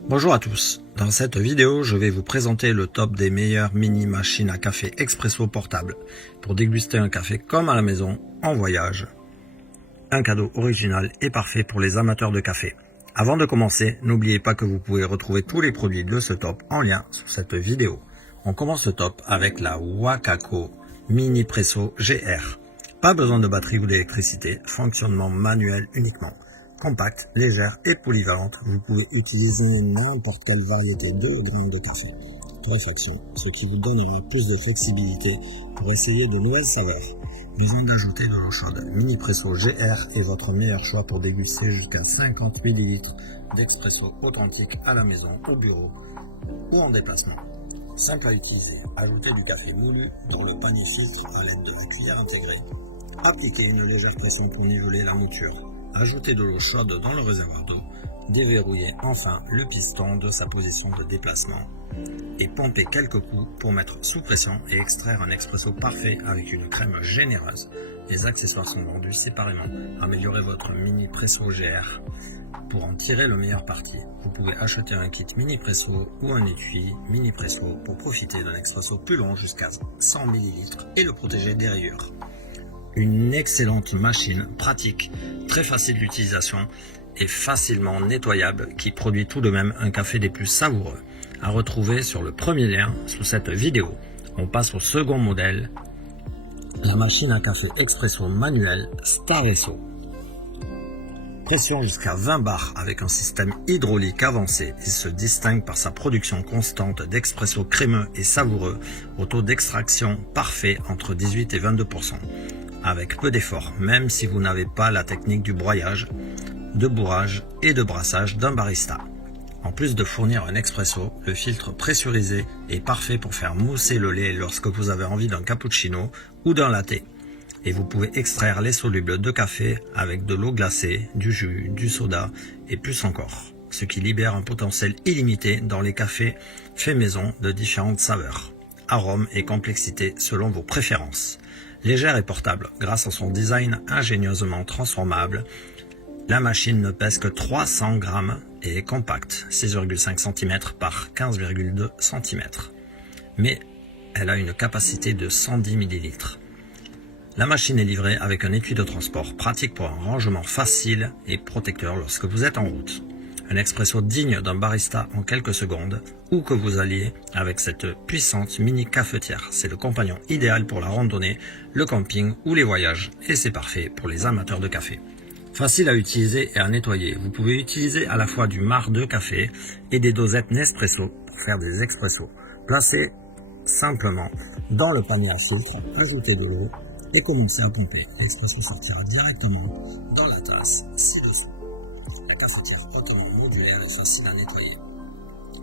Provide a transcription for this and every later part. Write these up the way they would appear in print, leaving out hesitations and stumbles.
Bonjour à tous, dans cette vidéo je vais vous présenter le top des meilleures mini machines à café expresso portables pour déguster un café comme à la maison, en voyage. Un cadeau original et parfait pour les amateurs de café. Avant de commencer, n'oubliez pas que vous pouvez retrouver tous les produits de ce top en lien sous cette vidéo. On commence ce top avec la Wakako Mini Presso GR. Pas besoin de batterie ou d'électricité, fonctionnement manuel uniquement. Compacte, légère et polyvalente, vous pouvez utiliser n'importe quelle variété de grains de café. Torréfaction, ce qui vous donnera plus de flexibilité pour essayer de nouvelles saveurs. Besoin d'ajouter de l'eau chaude. Mini Presso GR est votre meilleur choix pour déguster jusqu'à 50 ml d'expresso authentique à la maison, au bureau ou en déplacement. Simple à utiliser. Ajoutez du café moulu dans le panier filtre à l'aide de la cuillère intégrée. Appliquez une légère pression pour niveler la mouture. Ajoutez de l'eau chaude dans le réservoir d'eau. Déverrouillez enfin le piston de sa position de déplacement et pompez quelques coups pour mettre sous pression et extraire un expresso parfait avec une crème généreuse. Les accessoires sont vendus séparément. Améliorez votre mini presso GR pour en tirer le meilleur parti. Vous pouvez acheter un kit mini presso ou un étui mini presso pour profiter d'un expresso plus long jusqu'à 100 ml et le protéger des rayures. Une excellente machine, pratique, très facile d'utilisation et facilement nettoyable qui produit tout de même un café des plus savoureux. À retrouver sur le premier lien sous cette vidéo. On passe au second modèle, la machine à café expresso manuel Staresso. Pression jusqu'à 20 bars avec un système hydraulique avancé et se distingue par sa production constante d'expresso crémeux et savoureux au taux d'extraction parfait entre 18 et 22%. Avec peu d'efforts, même si vous n'avez pas la technique du broyage, de bourrage et de brassage d'un barista. En plus de fournir un expresso, le filtre pressurisé est parfait pour faire mousser le lait lorsque vous avez envie d'un cappuccino ou d'un latte. Et vous pouvez extraire les solubles de café avec de l'eau glacée, du jus, du soda et plus encore, ce qui libère un potentiel illimité dans les cafés faits maison de différentes saveurs, arômes et complexité selon vos préférences. Légère et portable, grâce à son design ingénieusement transformable, la machine ne pèse que 300 grammes et est compacte, 6,5 cm par 15,2 cm. Mais elle a une capacité de 110 ml. La machine est livrée avec un étui de transport, pratique pour un rangement facile et protecteur lorsque vous êtes en route. Un expresso digne d'un barista en quelques secondes, où que vous alliez avec cette puissante mini cafetière. C'est le compagnon idéal pour la randonnée, le camping ou les voyages, et c'est parfait pour les amateurs de café. Facile à utiliser et à nettoyer, vous pouvez utiliser à la fois du marc de café et des dosettes Nespresso pour faire des expressos. Placez simplement dans le panier à filtre, ajoutez de l'eau et commencez à pomper. L'expresso sortira directement dans la tasse ci-dessous. La cafetière hautement modulaire est facile à nettoyer.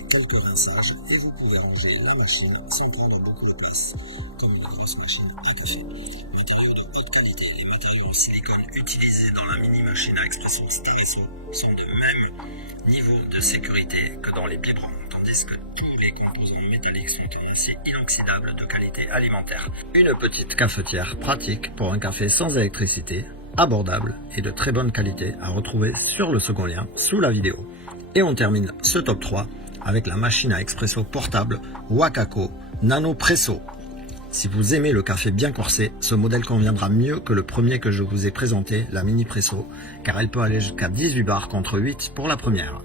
Quelques rinçages et vous pouvez ranger la machine sans prendre beaucoup de place, comme une grosse machine à café. Matériaux de haute qualité, les matériaux en silicone utilisés dans la mini machine à expresso Staresso sont de même niveau de sécurité que dans les biberons, tandis que tous les composants métalliques sont en acier inoxydable de qualité alimentaire. Une petite cafetière pratique pour un café sans électricité, abordable et de très bonne qualité à retrouver sur le second lien sous la vidéo. Et on termine ce top 3 avec la machine à expresso portable Wakako Nano Presso. Si vous aimez le café bien corsé, ce modèle conviendra mieux que le premier que je vous ai présenté, la Mini Presso, car elle peut aller jusqu'à 18 bars contre 8 pour la première.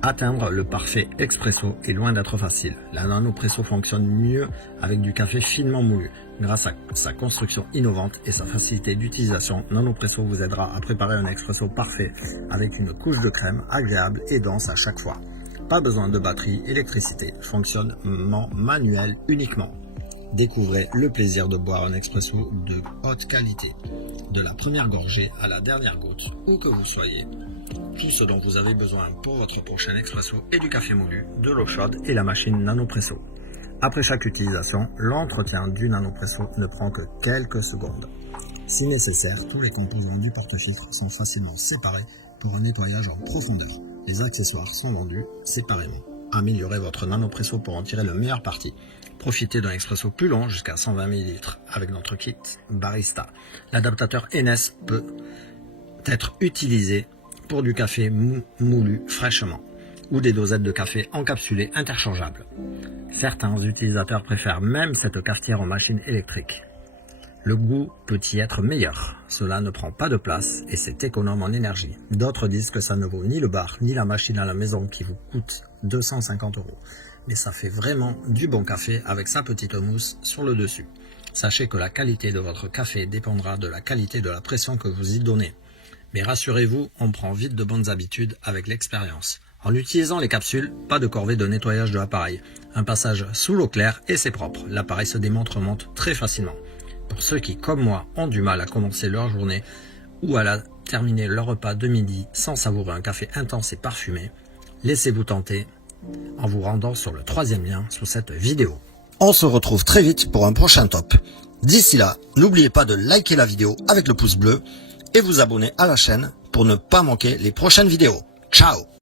Atteindre le parfait expresso est loin d'être facile. La Nano Presso fonctionne mieux avec du café finement moulu. Grâce à sa construction innovante et sa facilité d'utilisation, Nano Presso vous aidera à préparer un expresso parfait avec une couche de crème agréable et dense à chaque fois. Pas besoin de batterie, électricité, fonctionnement manuel uniquement. Découvrez le plaisir de boire un expresso de haute qualité, de la première gorgée à la dernière goutte, où que vous soyez. Tout ce dont vous avez besoin pour votre prochain expresso est du café moulu, de l'eau chaude et la machine Nanopresso. Après chaque utilisation, l'entretien du Nanopresso ne prend que quelques secondes. Si nécessaire, tous les composants du porte-filtre sont facilement séparés pour un nettoyage en profondeur. Les accessoires sont vendus séparément. Améliorez votre Nanopresso pour en tirer le meilleur parti. Profitez d'un expresso plus long jusqu'à 120 ml avec notre kit Barista. L'adaptateur Enes peut être utilisé pour du café moulu fraîchement. ou des dosettes de café encapsulées interchangeables. Certains utilisateurs préfèrent même cette cafetière en machine électrique. Le goût peut y être meilleur, cela ne prend pas de place et c'est économe en énergie. D'autres disent que ça ne vaut ni le bar ni la machine à la maison qui vous coûte 250 €. Mais ça fait vraiment du bon café avec sa petite mousse sur le dessus. Sachez que la qualité de votre café dépendra de la qualité de la pression que vous y donnez. Mais rassurez-vous, on prend vite de bonnes habitudes avec l'expérience. En utilisant les capsules, pas de corvée de nettoyage de l'appareil. Un passage sous l'eau claire et c'est propre. L'appareil se remonte très facilement. Pour ceux qui, comme moi, ont du mal à commencer leur journée ou à terminer leur repas de midi sans savourer un café intense et parfumé, laissez-vous tenter en vous rendant sur le 3e lien sous cette vidéo. On se retrouve très vite pour un prochain top. D'ici là, n'oubliez pas de liker la vidéo avec le pouce bleu et vous abonner à la chaîne pour ne pas manquer les prochaines vidéos. Ciao!